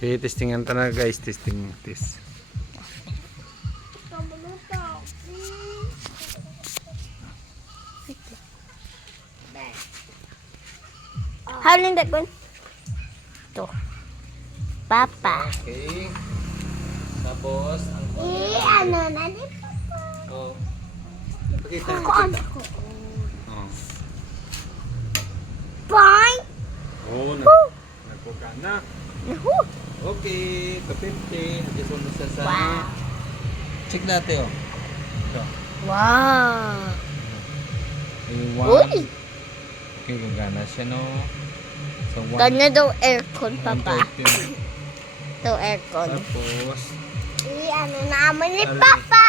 Okay, testingan ta na guys, testing test. Halin that one. Ito. Papa. Okay. Tapos, ang Ano na ni Papa? oh. Pakita. Ako. Oh. Bye. Oh, nagpuka na. Nahu. Okay, kapinte. Adjust mo siya sa... Wow. Check natin, oh. Ito. Wow. A1. Uy. Okay, gagana siya, no? So, Kanya daw aircon, Papa. 113. Ito aircon. Tapos, Ano naman ni Papa?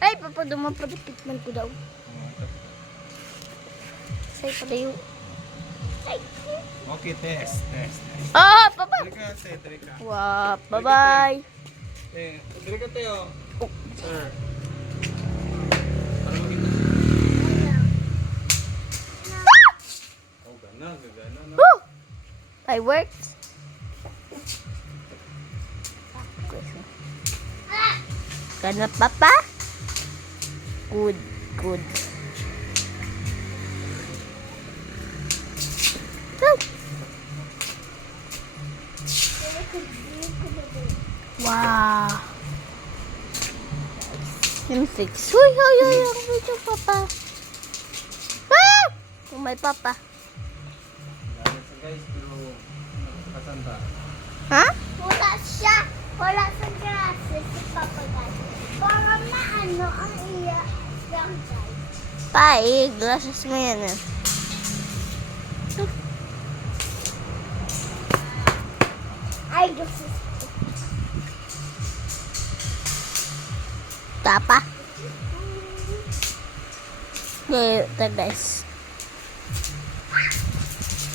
Ay, Papa, dumapadipit man ko daw. Say pa daw. okay, test. Oh, Papa. Trika. Wow, bye-bye. Trika tayo. Oh. Sir. Para makita. Oh, gana, no? Woo! Fireworks. Gana, Papa? Good. Woo! Wow. Yung 6. Huy, ang video, Papa. Ah! Oh, my Papa. Gana siya guys, pero nakasanta. Ha? Wala sa glasses si Papa guys. Para maano ang iya yung guys. Pai, glasses mo yan eh. Ay, glasses. Tapa. Ito guys.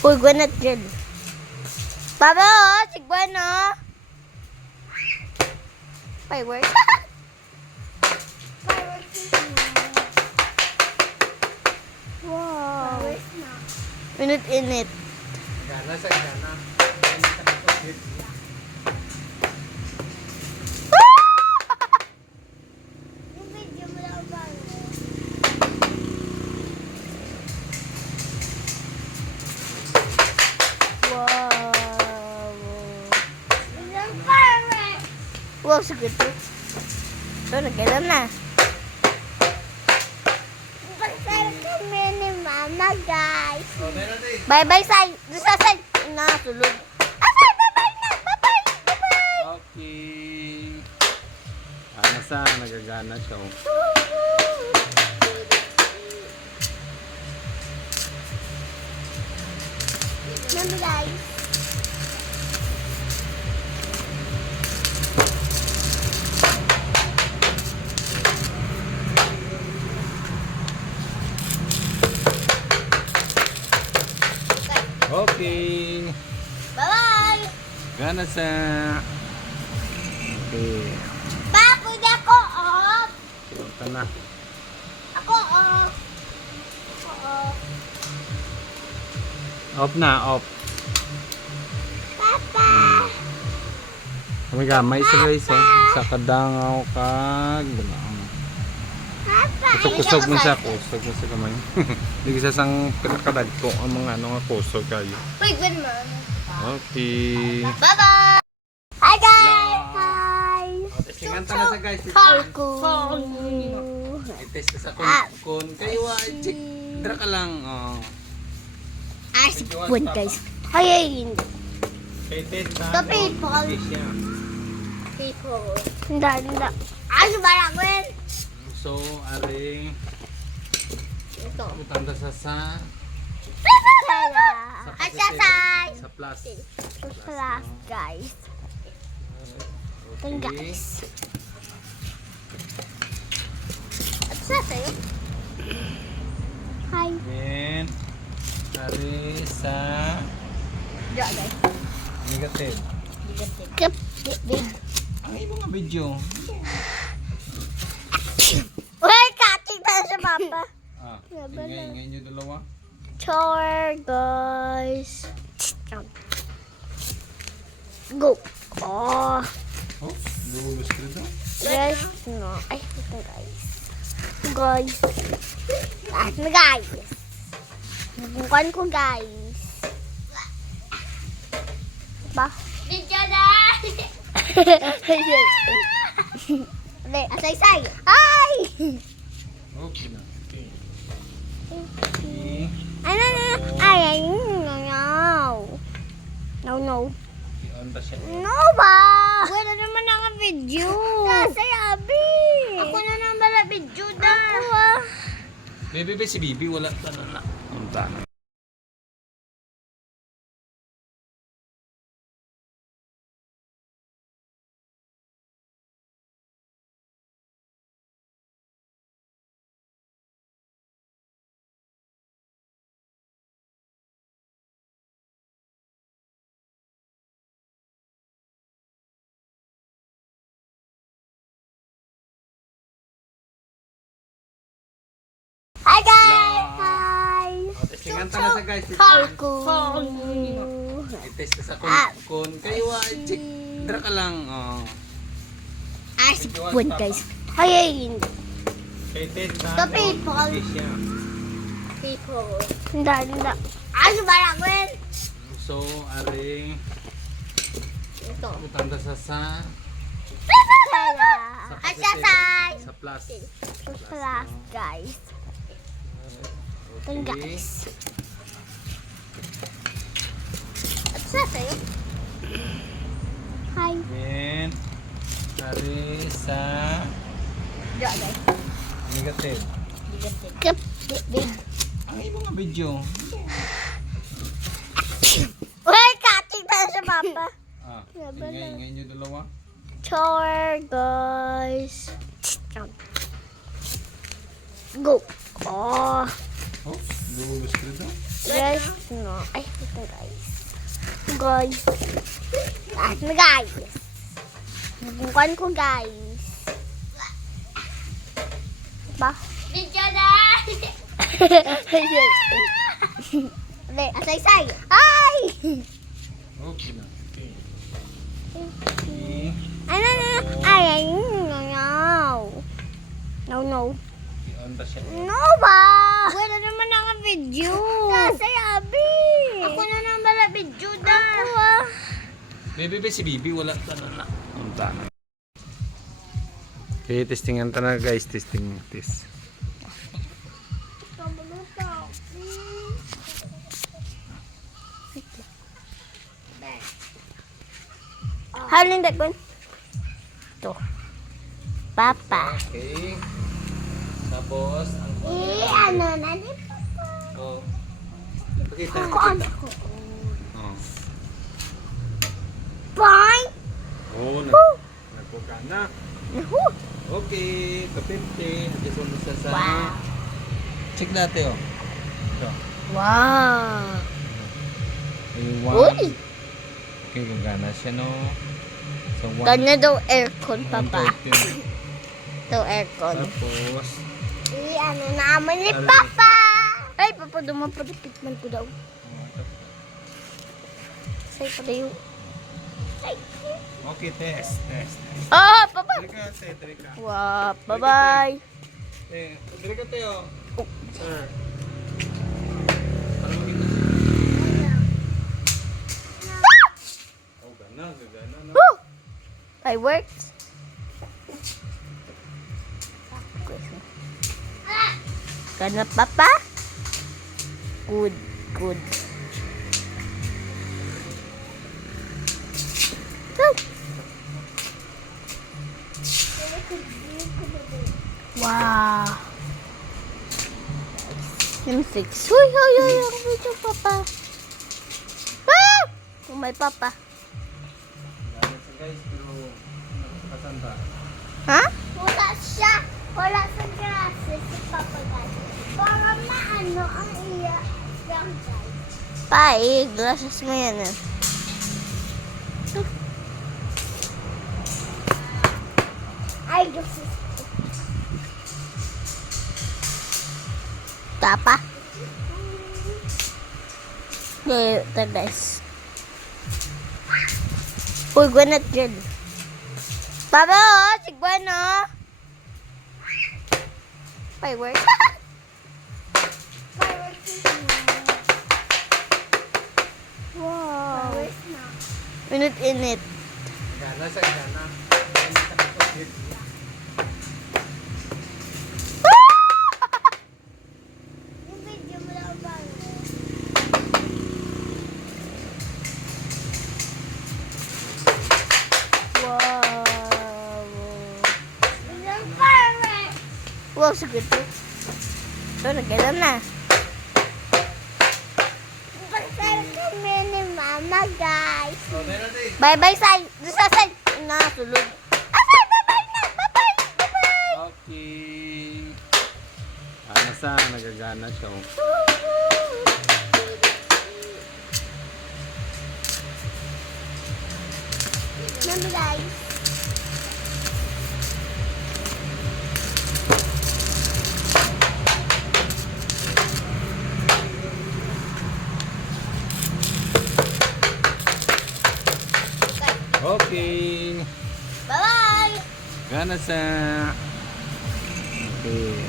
Uy, gwanat dyan. Papa, oh, sigwan, oh. Fireworks. Wow. Init. Gana sa gana. Wow, segitu. Ito, nagkailan na. Pasal kami ni Mama, guys. Bye-bye, Say. Doon Say. Sulog. Say, bye-bye na. Bye-bye. Okay. Ano sa nagagana siya. Mama, guys. Okay. Bye-bye. Gana sa... Okay. Pa, pwede ako off. Ito na. Ako off. Off na, off. Papa. Kami gamay sa guys, eh. Sa kadangaw kag... Papa. Kusog-kusog mo siya, kusog mo siya kamay. Hindi sa sang pinakadag ko ang mga ano nga kusog kayo. Wait, good man. Okay. Bye-bye. Hi, guys. Hi. Testingan ta na sa guys. I-test ka sa kun. Kayo check. Dra ka lang. Oh. Sipon, guys. Ay, hindi. Kay test na. The people. People. Hindi. Ano ba lang, Gwen? So, aring Ito. utanda sa Asasay. sa plus. Plus, guys. Ito, guys. Asasay. Hi. Then, ari sa Yeah, guys. negative. Kep, big. Ang ibang nga video. Uy, kating tayo sa papa. Ingay nyo dalawa. Char, guys. Go. Oh. Oh, lulus ka daw. Guys, no. Ay, ito guys. Guys. Lahat na guys. Nabukan ko guys. Ba? Video na! Asay-say! Ay! Okay na. Okay. Ano na? Ay, no. No. I-on ba siya? No ba? Wala naman ang video. Nasa yabi. Ako na naman bala video na. Ako Bebe, si Bibi, wala ka na. Unta na. Hi guys! Hello. Hi! Testingan ta na sa guys. Ako. I-test ka sa kun. Kayo, check. Dra ka lang. Si Pun guys. Ay, hindi. Kay Ted ka. The people. Siya. People. Hindi. Ano ba lang, Gwen? So, aring Ito. utanda sa Asasay! sa plus. Plus, guys. Ito guys. At sasay. Hi. Then, ari sa Diyan guys. negative. Kep. Big. Ang imo nga video. Uy, kating tayo sa papa. Ingay nyo dalawa. Char, guys. Go. Oh. Oh, lulus ka daw. Guys, no. Ay, ito guys. Guys. Lahat na guys. Nabukan ko guys. Ba? Video na! Asay-say! Ay! Okay na. Okay. Ano na? Ay, no. I-on ba siya? No ba? Wala naman ang video. Nasa yabi. Ako na naman bala video na. Bebe, si Bibi, wala ka na. Unta na. Okay, testingan ta na guys. Testing. Test. Halin that one. Ito. Papa. Okay. Tapos, ang Ano na ni Papa? oh. Pakita. Ako. Oh. Bye. Oh, nagpuka na. Nahu. Okay, kapinte. Adjust mo sa Wow. check natin oh. Ito. Wow. A1. Uy. Okay, gagana siya no. So, Kanya daw aircon, Papa. 113. Ito aircon. Tapos, Ano naman ni Papa? Ay, Papa, dumapagtikman ko daw. Say pa daw. okay, test. Oh, Papa. Trika. Wow, bye-bye. Trika tayo. Oh. Sir. Para makita siya. Oh, gana no. Woo! I worked. Kana Papa? Good. Woo! Wow. Yung 6. Huy, ang video, Papa. Ah! Oh, my Papa. Gana siya guys, pero nakasanta. Ha? Wala sa grasses si Papa guys. Para maano ang iya yung guys. Pai, glasses mo yan eh. Ay, glasses. Tapa. Ito guys. Uy, gwanat dyan. Papa, oh, si Gwan, oh. Fireworks. Fireworks. Wow. Fireworks na. Init. Gana sa gana. Yung video mo lang ba? Wow. Yung fireworks. Wow, sige to. Ito, nagkalam na. Pasal kami ni Mama, guys. Bye-bye, Sai. Doon sa Sai. Nasulog. Sai, bye-bye na. Bye-bye. Okay. Ano sa nagagana siya. Oh. Mama, guys. Okay. Bye-bye. Gana sa. Okay.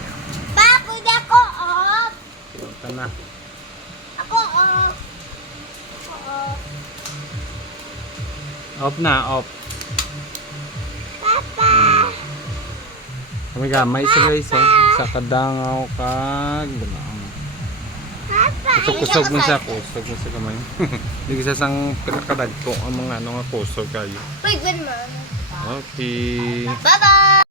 Pa, pwede ako off. Punta na. Ako off. Ako off. Off na, off. Papa. Kami gamay sa guys, oh. Sa kadangaw kag. Papa. Kusog mo sa kusog mo sa kamay. Hindi sa sang pinakadag ko ang mga ano nga kusog kayo. Uy, good man. Okay. Bye-bye.